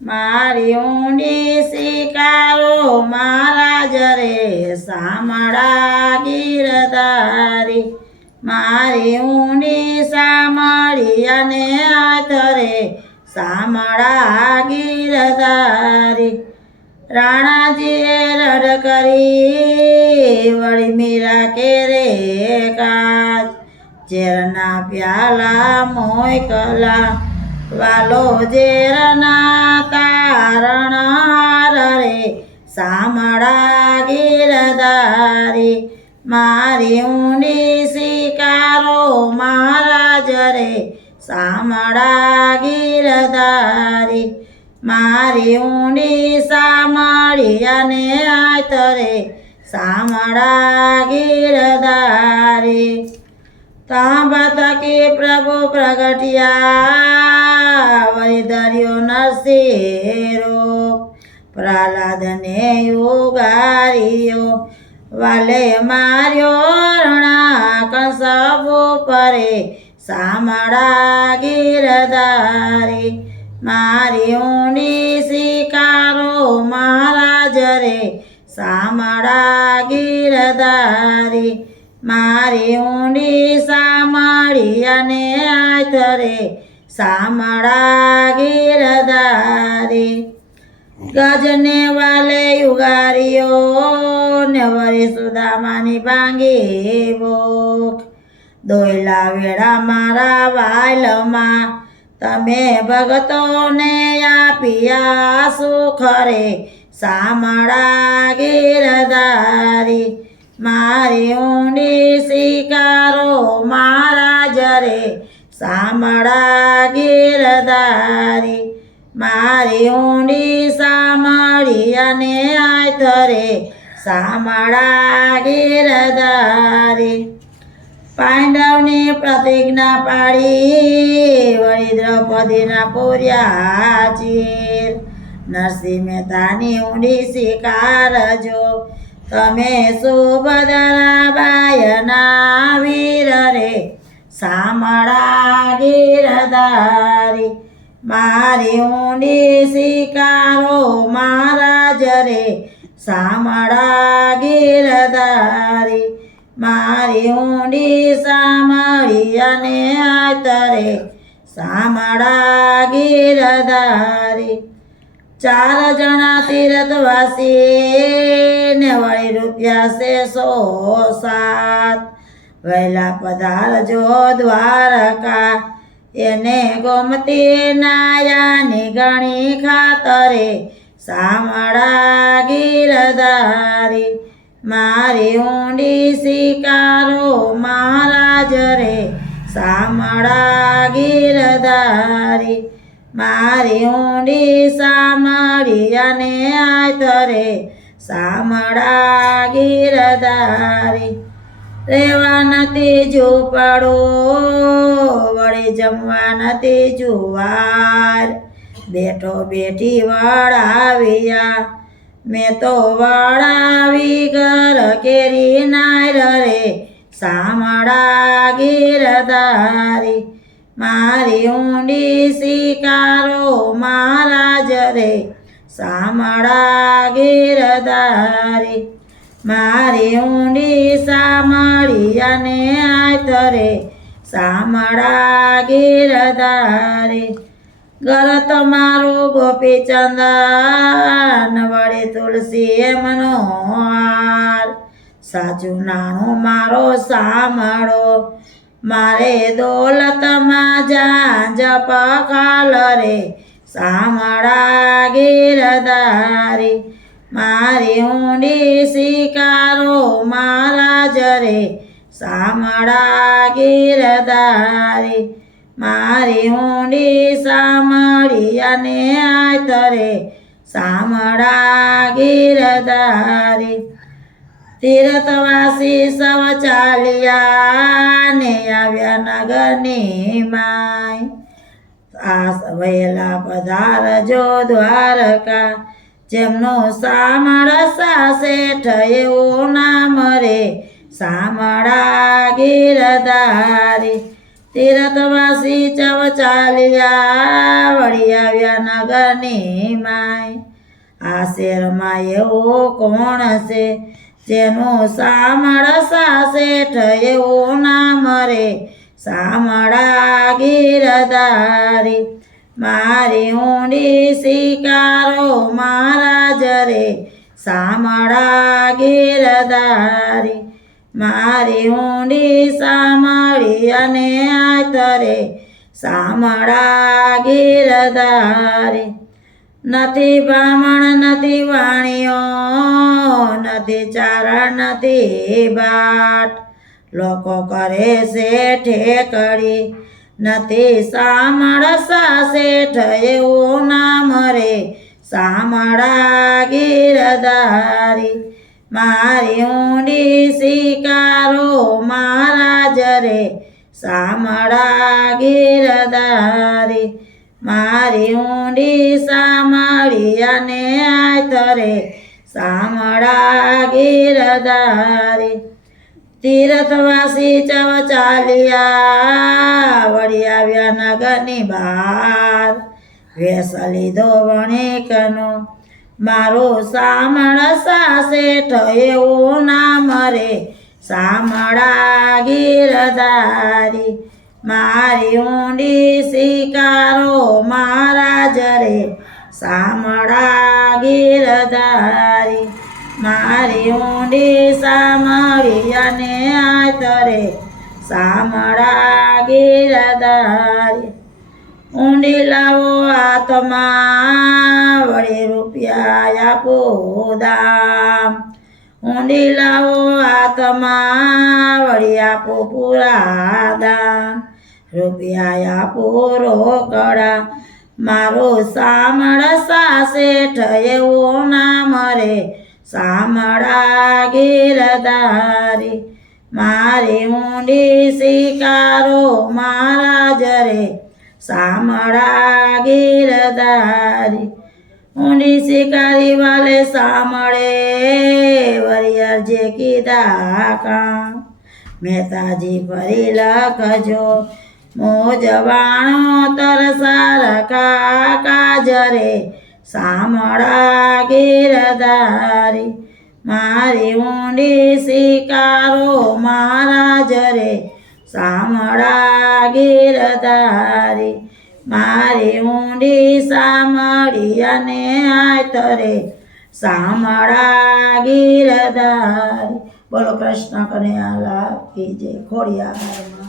મારી ઊંડી શિકારો મહારાજ રે શામળા ગીરધારી મારી ઊંડી સામળી અને આથરે શામળા ગીરધારી રાણાજીએ રડ કરી વળી મીરા કેરે કાચ ઝેરના પ્યાલા મોકલા વાલો ઝેરના તારણ રે શામળા ગીરધારી મારી ઊંડી શિકારો મહારાજ રે શામળા ગીરધારી મારી ઊંડી સામળી અને આથરે શામળા ગીરધારી તાંબા થકી પ્રભુ પ્રગટ્યા વળી ધર્યો નરસિંહ પ્રહલાદને ઉગાર્યો વાલે માર્યો રણા કંસબુ પરે શામળા ગીરધારી મારી ઊંડી શિકારો મહારાજ રે શામળા ગીરધારી મારી ઊંડી સામળી અને આથરે શામળા ગીરધારી ગજને વાલે ઉગાર્યો ને વળી સુદામાની ભાંગી ભૂખ દોયલા વેળા મારા વાયલમાં તમે ભગતોને આપ્યા સુખ રે શામળા ગીરધારી મારી ઊંડી શિકારો મહારાજ રે શામળા ગીરધારી મારી ઊંડી સામળી અને આથરે શામળા ગીરધારી પાંડવની પ્રતિજ્ઞા પાડી વળી દ્રૌપદીના પૂર્યા ચીર નરસિંહ મહેતાની ઊંડી શિકારજો તમે સુભદ્રા બાયના વીર રે શામળા ગીરધારી મારી ઊંડી શિકારો મહારાજ રે શામળા ગીરધારી મારી ઊંડી સામળી અને આથરે શામળા ગીરધારી 4 જણા તીર્થવાસી ને વળી રૂપિયા 607 વહેલા પધારજો દ્વારકા એને ગોમતી નાયાની ગણી ખાતરે શામળા ગીરધારી મારી ઊંડી શિકારો મહારાજ રે શામળા ગીરધારી મારી ઊંડી સામળી અને આથરે શામળા ગીરધારી રેવા નથી ઝૂંપડો વળી જમવા નથી જુવાર બેઠો બેઠી વળાવ્યા મેં તો વળાવી ઘર કેરી નાર રે શામળા ગીરધારી મારી ઊંડી શિકારો મહારાજ રે શામળા ગીરધારી મારી ઊંડી સામળી અને આથરે શામળા ગીરધારી ઘર તમારું ગોપીચંદન વડે તુલસી એમનો હાર સાચું નાણું મારો શામળો મારે દોલતમાં જાંજ પખાલ રે શામળા ગીરધારી મારી ઊંડી શિકારો મહારાજ રે શામળા ગીરધારી મારી ઊંડી સામળી અને આથરે શામળા ગીરધારી તીર્થવાસી સૌ ચાલ્યા ને આવ્યા નગરની માય આ વહેલા પધારજો દ્વારકા જેમનો શામળ શેઠ એવું નામ રે શામળા ગીરધારી તીર્થવાસી ચવ ચાલ્યા વળી આવ્યા નગરની માય આ શેરમાં એવો કોણ છે જેનું સામળસા શેઠ એવું નામ રે સામળા ગીરધારી મારી ઊંડી શિકારો મહારાજ રે સામળા ગીરધારી મારી ઊંડી સામળી અને આતરે સામળા ગીરધારી નથી બ્રાહ્મણ નથી વાણીઓ નથી ચારણ નથી બાટ લોકો કરે છે ઠેકડી નથી સામળસા શેઠ એવું નામ રે સામળા ગીરધારી મારી ઊંડી શિકારો મહારાજ રે સામળા ગીરધારી મારી ઊંડી સામળી અને આતરે સામળા ગીરધારી તીર્થવાસી ચવ ચાલ્યા વળી આવ્યા નગરની બહાર વેસ લીધો વણિકનો મારું સામળસા શેઠ એવું નામ રે સામળા ગીરધારી મારી ઊંડી શિકારો મહારાજ રે સામળા ગીરધારી મારી ઊંડી સામળી અને આતરે સામળા ગીરધારી ઊંડી લાવો આત્મા વળી રૂપિયા આપો દામ ઊંડી લાવો આત્મા વળી આપો પૂરા દામ રૂપિયા આપો રોકડા મારો સામળસા શેઠ એવું નામ રે સામળા ગીરધારી મારી ઊંડી શિકારો મહારાજ રે સામળા ગીરધારી ઊંડી શિકારી વાલે સામળે વરિયર જે કીધા કામ મહેતાજી ફરી લખજો મોજવાણો તરસાર કાજરે સામળા ગીરધારી મારી ઊંડી શિકારો મહારાજ રે સામળા ગીરધારી મારી ઊંડી સામળી અને આતરે સામળા ગીરધારી બોલો કૃષ્ણ કનૈયા લાલ કી જય ખોડિયાર